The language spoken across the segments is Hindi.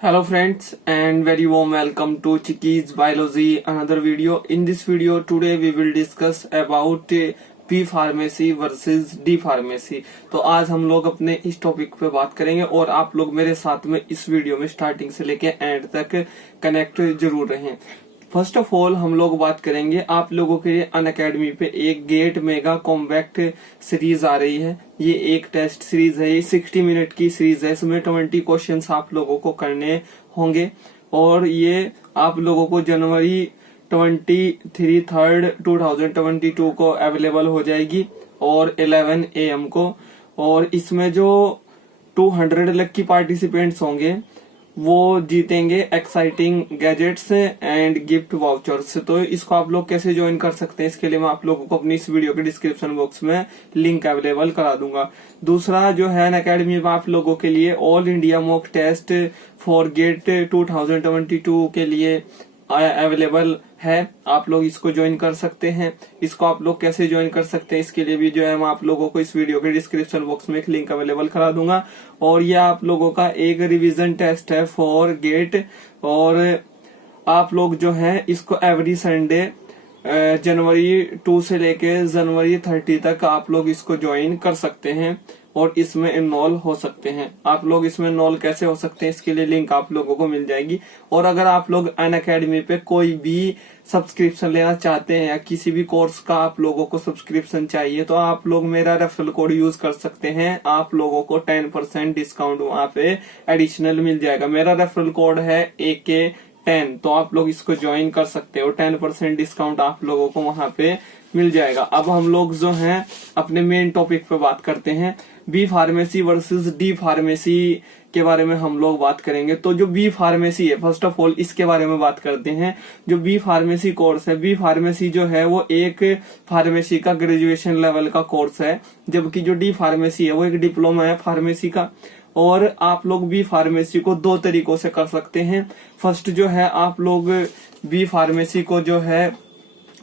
Hello friends and very warm welcome to Chiki's Biology another video. In this video today we will discuss about B pharmacy versus D pharmacy. तो आज हम लोग अपने इस टॉपिक पे बात करेंगे और आप लोग मेरे साथ में इस वीडियो में स्टार्टिंग से लेके एंड तक कनेक्ट जरूर रहें। फर्स्ट ऑफ ऑल हम लोग बात करेंगे आप लोगों के लिए अनअकैडमी पे एक गेट मेगा कॉम्पैक्ट सीरीज आ रही है। ये एक टेस्ट सीरीज है, ये 60 मिनट की सीरीज है। इसमें 20 क्वेश्चंस आप लोगों को करने होंगे और ये आप लोगों को जनवरी 2022 को अवेलेबल हो जाएगी और 11 AM को। और इसमें जो 200 लकी पार्टिसिपेंट्स होंगे वो जीतेंगे exciting gadgets and gift vouchers. तो इसको आप लोग कैसे ज्वाइन कर सकते हैं, इसके लिए मैं आप लोगों को अपनी इस वीडियो के डिस्क्रिप्शन बॉक्स में लिंक अवेलेबल करा दूंगा। दूसरा जो है अनअकैडमी में आप लोगों के लिए all India mock test for GATE 2022 के लिए अवेलेबल है। आप लोग इसको ज्वाइन कर सकते हैं। इसको आप लोग कैसे ज्वाइन कर सकते हैं इसके लिए भी जो है मैं आप लोगों को इस वीडियो के डिस्क्रिप्शन बॉक्स में एक लिंक अवेलेबल करा दूंगा। और ये आप लोगों का एक रिवीजन टेस्ट है फॉर गेट और आप लोग जो है इसको एवरी संडे जनवरी 2 से लेके जनवरी 30 तक आप लोग इसको ज्वाइन कर सकते हैं और इसमें इनरोल हो सकते हैं। आप लोग इसमें इनरोल कैसे हो सकते हैं इसके लिए लिंक आप लोगों को मिल जाएगी। और अगर आप लोग अनअकैडमी पे कोई भी सब्सक्रिप्शन लेना चाहते हैं या किसी भी कोर्स का आप लोगों को सब्सक्रिप्शन चाहिए तो आप लोग मेरा रेफरल कोड यूज कर सकते हैं। आप लोगों को 10% डिस्काउंट वहां पे एडिशनल मिल जाएगा। मेरा रेफरल कोड है AK10। तो आप लोग इसको ज्वाइन कर सकते हो, 10% डिस्काउंट आप लोगों को वहां पे मिल जाएगा। अब हम लोग जो हैं अपने मेन टॉपिक पे बात करते हैं। B pharmacy versus D pharmacy के बारे में हम लोग बात करेंगे। तो जो बी फार्मेसी है फर्स्ट ऑफ ऑल इसके बारे में बात करते हैं। जो बी फार्मेसी कोर्स है, बी फार्मेसी जो है वो एक फार्मेसी का ग्रेजुएशन लेवल का कोर्स है, जबकि जो डी फार्मेसी है वो एक डिप्लोमा है फार्मेसी का। और आप लोग बी फार्मेसी को 2 तरीकों से कर सकते हैं। फर्स्ट जो है आप लोग बी फार्मेसी को जो है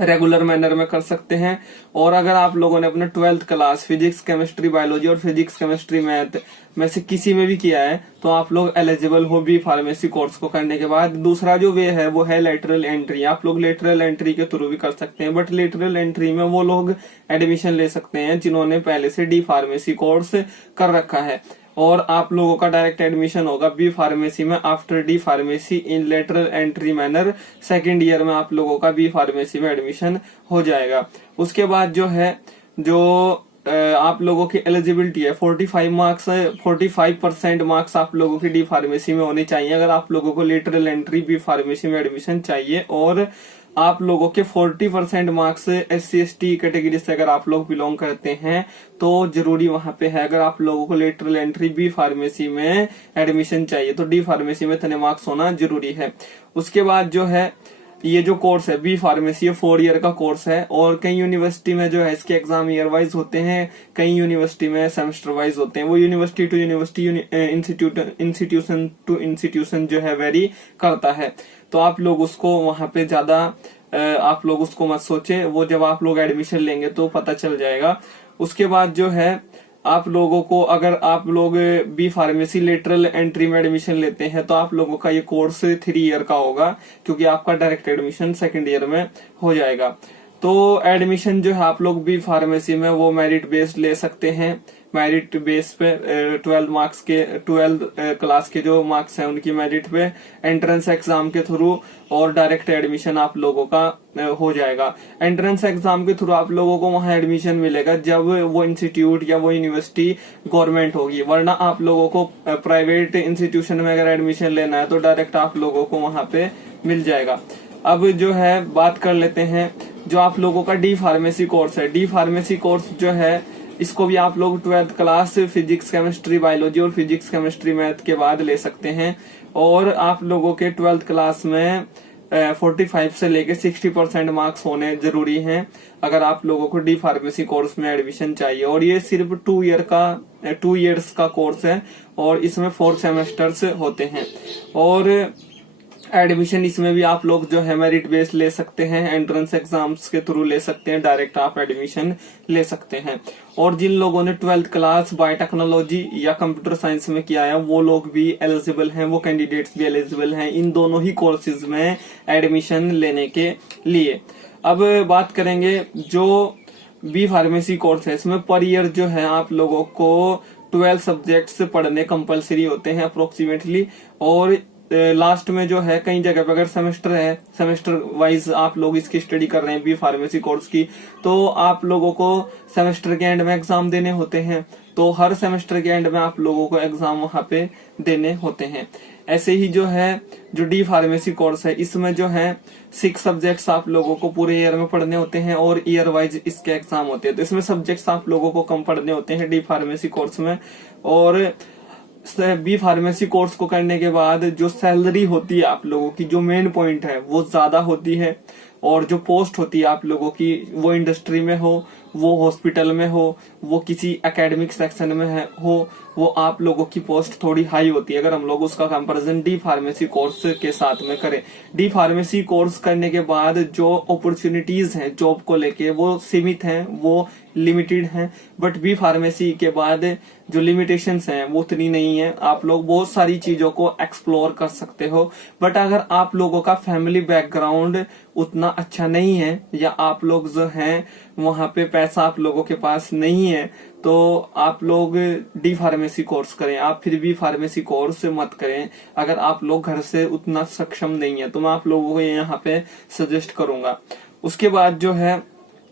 रेगुलर मैनर में कर सकते हैं। और अगर आप लोगों ने अपना 12th class physics chemistry biology और फिजिक्स केमिस्ट्री मैथ में से किसी में भी किया है तो आप लोग एलिजिबल हो बी फार्मेसी कोर्स को करने के बाद। दूसरा जो वे है वो है लेटरल एंट्री। आप लोग लेटरल एंट्री के थ्रू भी कर सकते हैं, बट लेटरल एंट्री में वो लोग एडमिशन ले सकते हैं जिन्होंने पहले से डी फार्मेसी कोर्स कर रखा है। और आप लोगों का डायरेक्ट एडमिशन होगा बी फार्मेसी में आफ्टर डी फार्मेसी इन lateral entry manner. Second year में आप लोगों का बी फार्मेसी में एडमिशन हो जाएगा। उसके बाद जो है जो आप लोगों की एलिजिबिलिटी है 45% मार्क्स आप लोगों की डी फार्मेसी में होने चाहिए अगर आप लोगों को लेटरल एंट्री बी फार्मेसी में एडमिशन चाहिए। और आप लोगों के 40% मार्क्स SC/ST कैटेगरी से अगर आप लोग बिलोंग करते हैं तो जरूरी वहां पे है। अगर आप लोगों को लेटरल एंट्री बी फार्मेसी में एडमिशन चाहिए तो डी फार्मेसी में इतने मार्क्स होना जरूरी है। उसके बाद जो है ये जो कोर्स है बी फार्मेसी ये 4 ईयर का कोर्स है और कई यूनिवर्सिटी में जो है इसके एग्जाम ईयर वाइज होते हैं, कई यूनिवर्सिटी में सेमेस्टर वाइज होते हैं। वो university to university institution to institution जो है वेरी करता है। तो आप लोग उसको वहां पे ज्यादा आप लोग उसको मत सोचे, वो जब आप लोग एडमिशन लेंगे तो पता चल जाएगा। उसके बाद जो है आप लोगों को अगर आप लोग बी फार्मेसी लेटरल एंट्री में एडमिशन लेते हैं तो आप लोगों का ये कोर्स 3 ईयर का होगा क्योंकि आपका डायरेक्ट एडमिशन सेकेंड ईयर में हो जाएगा। तो एडमिशन जो है आप लोग बी फार्मेसी में वो मेरिट बेस्ड ले सकते हैं। मेरिट बेस पे 12 क्लास के जो मार्क्स हैं उनकी मेरिट पे एंट्रेंस एग्जाम के थ्रू और डायरेक्ट एडमिशन आप लोगों का हो जाएगा। एंट्रेंस एग्जाम के थ्रू आप लोगों को वहां एडमिशन मिलेगा जब वो इंस्टीट्यूट या वो यूनिवर्सिटी गवर्नमेंट होगी, वरना आप लोगों को प्राइवेट इंस्टीट्यूशन में अगर एडमिशन लेना है तो डायरेक्ट आप लोगों को वहां पे मिल जाएगा। अब जो है बात कर लेते हैं जो आप लोगों का डी फार्मेसी कोर्स है। डी फार्मेसी कोर्स जो है इसको भी आप लोग 12th class physics chemistry biology और फिजिक्स केमिस्ट्री मैथ के बाद ले सकते हैं। और आप लोगों के 12th क्लास में 45 से लेके 60% मार्क्स होने जरूरी हैं अगर आप लोगों को डी फार्मेसी कोर्स में एडमिशन चाहिए। और ये सिर्फ 2 इयर्स का कोर्स है और इसमें 4 सेमेस्टर्स होते हैं। और एडमिशन इसमें भी आप लोग जो है मेरिट बेस्ड ले सकते हैं, एंट्रेंस एग्जाम्स के थ्रू ले सकते हैं, डायरेक्ट आप एडमिशन ले सकते हैं। और जिन लोगों ने 12th क्लास बायोटेक्नोलॉजी या कंप्यूटर साइंस में किया है वो लोग भी एलिजिबल हैं, वो कैंडिडेट्स भी एलिजिबल हैं इन दोनों ही कोर्सेज में एडमिशन लेने के लिए। अब बात करेंगे जो बी फार्मेसी कोर्स है, इसमें पर ईयर जो है आप लोगों को 12 सब्जेक्ट्स पढ़ने कंपलसरी होते हैं अप्रोक्सीमेटली। और लास्ट में जो है कई जगह पर अगर सेमेस्टर है, सेमेस्टर वाइज आप लोग इसकी स्टडी कर रहे हैं बी फार्मेसी कोर्स की, तो आप लोगों को सेमेस्टर के एंड में एग्जाम देने होते हैं। तो हर सेमेस्टर के एंड में आप लोगों को एग्जाम वहां पे देने होते हैं। ऐसे ही जो है जो डी फार्मेसी कोर्स है इसमें जो है 6 सब्जेक्ट्स आप लोगों को पूरे ईयर में पढ़ने होते हैं और ईयर वाइज इसके एग्जाम होते हैं। तो इसमें सब्जेक्ट्स आप लोगों को कम पढ़ने होते हैं डी फार्मेसी कोर्स में। और बी फार्मेसी कोर्स को करने के बाद जो सैलरी होती है आप लोगों की, जो मेन पॉइंट है वो ज्यादा होती है। और जो पोस्ट होती है आप लोगों की, वो इंडस्ट्री में हो, वो हॉस्पिटल में हो, वो किसी एकेडमिक सेक्शन में हो, वो आप लोगों की पोस्ट थोड़ी हाई होती है अगर हम लोग उसका कंपैरिजन डी फार्मेसी कोर्स के साथ में करें। डी फार्मेसी कोर्स करने के बाद जो अपॉर्चुनिटीज हैं जॉब को लेके वो सीमित हैं, वो लिमिटेड हैं। बट बी फार्मेसी के बाद जो लिमिटेशंस हैं वो उतनी नहीं है, आप लोग बहुत सारी चीजों को एक्सप्लोर कर सकते हो। बट अगर आप लोगों का फैमिली बैकग्राउंड उतना अच्छा नहीं है या आप लोग जो हैं वहां पे पैसा आप लोगों के पास नहीं है, तो आप लोग डी फार्मेसी कोर्स करें, आप फिर भी फार्मेसी कोर्स मत करें अगर आप लोग घर से उतना सक्षम नहीं है। तो मैं आप लोगों को यहाँ पे सजेस्ट करूंगा। उसके बाद जो है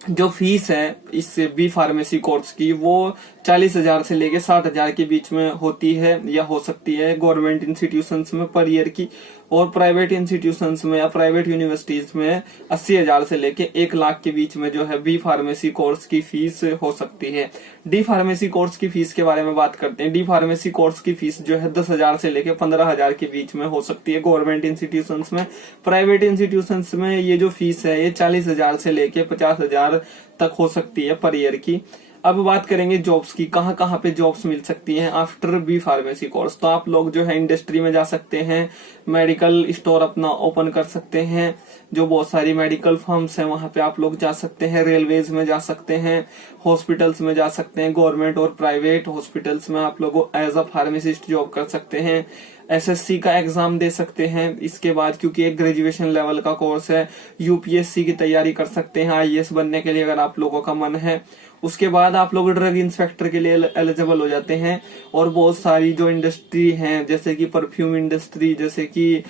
जो फीस है इस बी फार्मेसी कोर्स की वो 40,000 से लेके 60,000 के बीच में होती है या हो सकती है गवर्नमेंट इंस्टीट्यूशंस में पर ईयर की। और प्राइवेट इंस्टीट्यूशंस में या प्राइवेट यूनिवर्सिटीज में 80,000 से लेके 1 लाख के बीच में जो है बी फार्मेसी कोर्स की फीस हो सकती है। डी फार्मेसी कोर्स की फीस के बारे में बात करते हैं। डी फार्मेसी कोर्स की फीस जो है 10,000 से लेके 15,000 के बीच में हो सकती है गवर्नमेंट इंस्टीट्यूशंस में। प्राइवेट इंस्टीट्यूशंस में ये जो फीस है ये 40,000 से लेके 50,000 तक हो सकती है पर ईयर की। अब बात करेंगे जॉब्स की, कहाँ कहाँ पे जॉब्स मिल सकती हैं आफ्टर बी फार्मेसी कोर्स। तो आप लोग जो है इंडस्ट्री में जा सकते हैं, मेडिकल स्टोर अपना ओपन कर सकते हैं, जो बहुत सारी मेडिकल फर्म्स हैं वहां पे आप लोग जा सकते हैं, रेलवेज में जा सकते हैं, हॉस्पिटल्स में जा सकते हैं, गवर्नमेंट और प्राइवेट हॉस्पिटल्स में आप लोग एज अ फार्मासिस्ट जॉब कर सकते हैं, एसएससी का एग्जाम दे सकते हैं। इसके बाद क्योंकि एक ग्रेजुएशन लेवल का कोर्स है, यूपीएससी की तैयारी कर सकते हैं आईएएस बनने के लिए अगर आप लोगों का मन है। उसके बाद आप लोग ड्रग इंस्पेक्टर के लिए एलिजिबल हो जाते हैं। और बहुत सारी जो इंडस्ट्री हैं जैसे कि परफ्यूम इंडस्ट्री, जैसे कि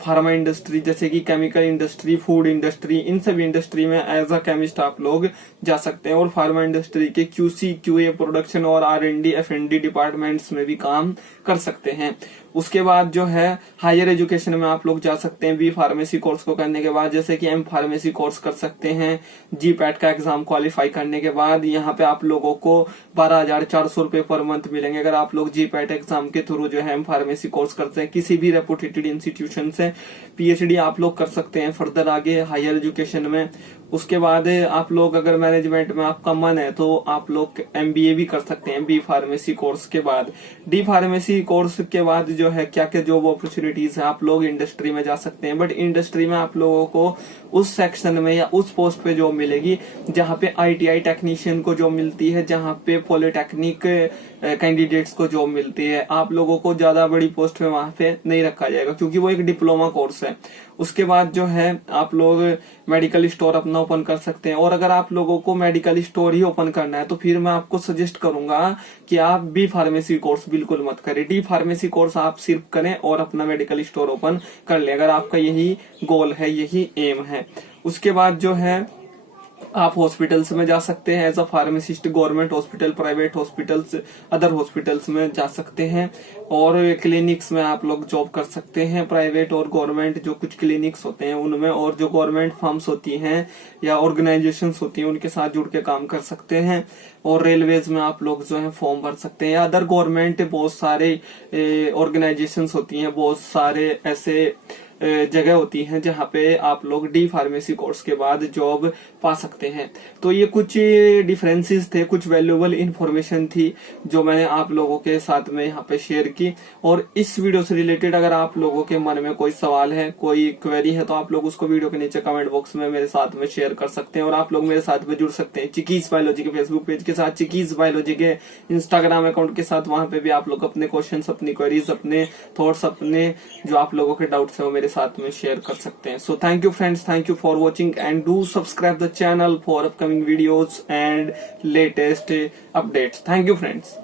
फार्मा इंडस्ट्री, जैसे कि केमिकल इंडस्ट्री, फूड इंडस्ट्री, इन सब इंडस्ट्री में एज अ केमिस्ट आप लोग जा सकते हैं। और फार्मा इंडस्ट्री के क्यूसी क्यूए प्रोडक्शन और आरएनडी एफएनडी डिपार्टमेंट्स में भी काम कर सकते हैं। उसके बाद जो है हायर एजुकेशन में आप लोग जा सकते हैं बी फार्मेसी कोर्स को करने के बाद, जैसे कि एम फार्मेसी कोर्स कर सकते हैं। जी पैट का एग्जाम क्वालिफाई करने के बाद यहाँ पे आप लोगों को 12,400 रुपए पर मंथ मिलेंगे अगर आप लोग जी पैट एग्जाम के थ्रू जो है एम फार्मेसी कोर्स करते हैं किसी भी रेपुटेटेड इंस्टीट्यूशन से। पीएचडी आप लोग कर सकते हैं फर्दर आगे हायर एजुकेशन में। उसके बाद आप लोग अगर मैनेजमेंट में आपका मन है तो आप लोग एमबीए भी कर सकते हैं बी फार्मेसी कोर्स के बाद। डी फार्मेसी कोर्स के बाद जो है क्या क्या जॉब अपॉर्चुनिटीज है, आप लोग इंडस्ट्री में जा सकते हैं। बट इंडस्ट्री में आप लोगों को उस सेक्शन में या उस पोस्ट पे जॉब मिलेगी जहाँ पे आईटीआई टेक्नीशियन को जॉब मिलती है, जहाँ पे पॉलिटेक्निक कैंडिडेट्स को जॉब मिलती है। आप लोगों को ज्यादा बड़ी पोस्ट पे वहां पे नहीं रखा जाएगा क्योंकि वो एक डिप्लोमा कोर्स है। उसके बाद जो है आप लोग मेडिकल स्टोर अपना ओपन कर सकते हैं। और अगर आप लोगों को मेडिकल स्टोर ही ओपन करना है तो फिर मैं आपको सजेस्ट करूंगा कि आप बी फार्मेसी कोर्स बिल्कुल मत करें, डी फार्मेसी कोर्स आप सिर्फ करें और अपना मेडिकल स्टोर ओपन कर ले अगर आपका यही गोल है, यही एम है। उसके बाद जो है आप हॉस्पिटल्स में जा सकते हैं as a pharmacist, government hospital, private hospitals, other hospitals में जा सकते हैं। और क्लिनिक्स में आप लोग जॉब कर सकते हैं, प्राइवेट और गवर्नमेंट जो कुछ क्लिनिक्स होते हैं उनमें, और जो गवर्नमेंट फर्म्स होती हैं या ऑर्गेनाइजेशंस होती हैं उनके साथ जुड़ के काम कर सकते हैं। और रेलवेज में आप लोग जो है फॉर्म भर सकते हैं या अदर गवर्नमेंट बहुत सारे ऑर्गेनाइजेशंस होती हैं, बहुत सारे ऐसे जगह होती हैं जहाँ पे आप लोग डी फार्मेसी कोर्स के बाद जॉब पा सकते हैं। तो ये कुछ डिफरेंसेस थे, कुछ वैल्यूएबल इंफॉर्मेशन थी जो मैंने आप लोगों के साथ में यहाँ पे शेयर की। और इस वीडियो से रिलेटेड अगर आप लोगों के मन में कोई सवाल है, कोई क्वेरी है, तो आप लोग उसको वीडियो के नीचे कमेंट बॉक्स में मेरे साथ में शेयर कर सकते हैं। और आप लोग मेरे साथ में जुड़ सकते हैं चिकीज बायोलॉजी के फेसबुक पेज के साथ, चिकीज बायोलॉजी के इंस्टाग्राम अकाउंट के साथ। वहां पे भी आप लोग अपने क्वेश्चंस, अपनी क्वेरीज, अपने थॉट्स, अपने जो आप लोगों के डाउट्स है वो मेरे साथ में शेयर कर सकते हैं। So thank you friends, thank you for watching and do subscribe the channel for upcoming videos and latest updates. Thank you friends.